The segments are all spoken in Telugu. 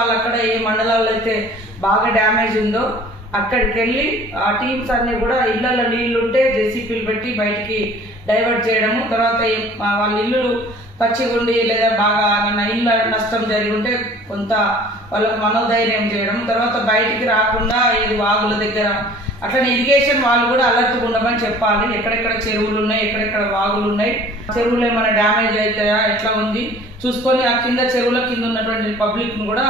వాళ్ళు అక్కడ ఏ మండలాల్లో అయితే బాగా డ్యామేజ్ ఉందో అక్కడికి వెళ్ళి ఆ టీమ్స్ అన్నీ కూడా ఇళ్ళలో నీళ్ళుంటే జేసీపీలు పెట్టి బయటికి డైవర్ట్ చేయడము తర్వాత వాళ్ళ ఇల్లు పచ్చిగుండి లేదా బాగా ఏమైనా ఇళ్ళ నష్టం జరిగి ఉంటే కొంత వాళ్ళకు మనోధైర్యం చేయడం తర్వాత బయటికి రాకుండా ఏది వాగుల దగ్గర అట్లనే ఇరిగేషన్ వాళ్ళు కూడా అలర్ట్గా ఉండమని చెప్పాలి. ఎక్కడెక్కడ చెరువులు ఉన్నాయి ఎక్కడెక్కడ వాగులు ఉన్నాయి చెరువులు ఏమైనా డ్యామేజ్ అవుతాయా ఎట్లా ఉంది? చూసుకొని ఆ కింద చెరువుల కింద ఉన్నటువంటి పబ్లిక్ను కూడా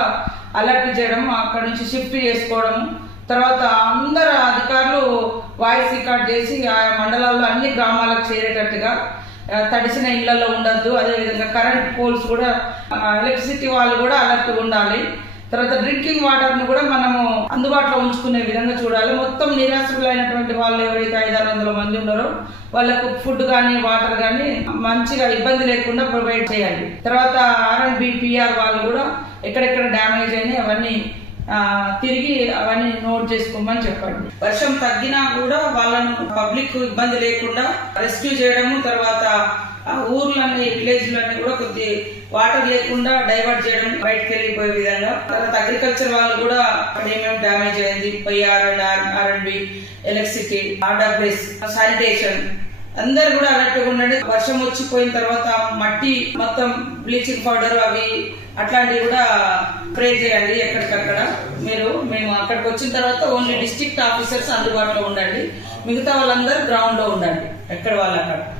అలర్ట్ చేయడం అక్కడ నుంచి షిఫ్ట్ చేసుకోవడం. తర్వాత అందరు అధికారులు వాయిస్ రికార్డ్ చేసి ఆ మండలాల్లో అన్ని గ్రామాలకు చేరేటట్టుగా తడిసిన ఇళ్ళలో ఉండద్దు. అదేవిధంగా కరెంట్ పోల్స్ కూడా ఎలక్ట్రిసిటీ వాళ్ళు కూడా అలర్ట్గా ఉండాలి. తర్వాత డ్రింకింగ్ వాటర్ను కూడా మనము అందుబాటులో ఉంచుకునే విధంగా చూడాలి. మొత్తం నిరాశ్రులైనటువంటి వాళ్ళు ఎవరైతే ఐదారు వందల మంది ఉన్నారో వాళ్ళకు ఫుడ్ కానీ వాటర్ కానీ మంచిగా ఇబ్బంది లేకుండా ప్రొవైడ్ చేయాలి. తర్వాత ఆర్ వాళ్ళు కూడా ఎక్కడెక్కడ డ్యామేజ్ అయినాయి అవన్నీ తిరిగి అవన్నీ నోట్ చేసుకోమని చెప్పండి. వర్షం తగ్గినా కూడా వాళ్ళను పబ్లిక్ ఇబ్బంది లేకుండా రెస్క్యూ చేయడము తర్వాత ఆ ఊర్లన్నీ విలేజ్లన్నీ కూడా కొద్ది వాటర్ లేకుండా డైవర్ట్ చేయడం బయటకు వెళ్ళిపోయే విధంగా. తర్వాత అగ్రికల్చర్ వాళ్ళు కూడా అక్కడ ఏమేమి డ్యామేజ్ అయింది. PR and R and B electricity RWS sanitation. అందరు కూడా అలర్ట్గా ఉండండి. వర్షం వచ్చిపోయిన తర్వాత మట్టి మొత్తం బ్లీచింగ్ పౌడర్ అవి అట్లాంటివి కూడా స్ప్రే చేయండి ఎక్కడికక్కడ. మీరు మేము అక్కడికి వచ్చిన తర్వాత ఓన్లీ డిస్ట్రిక్ట్ ఆఫీసర్స్ అందుబాటులో ఉండండి. మిగతా వాళ్ళందరూ గ్రౌండ్లో ఉండండి. ఎక్కడ వాళ్ళు అక్కడ.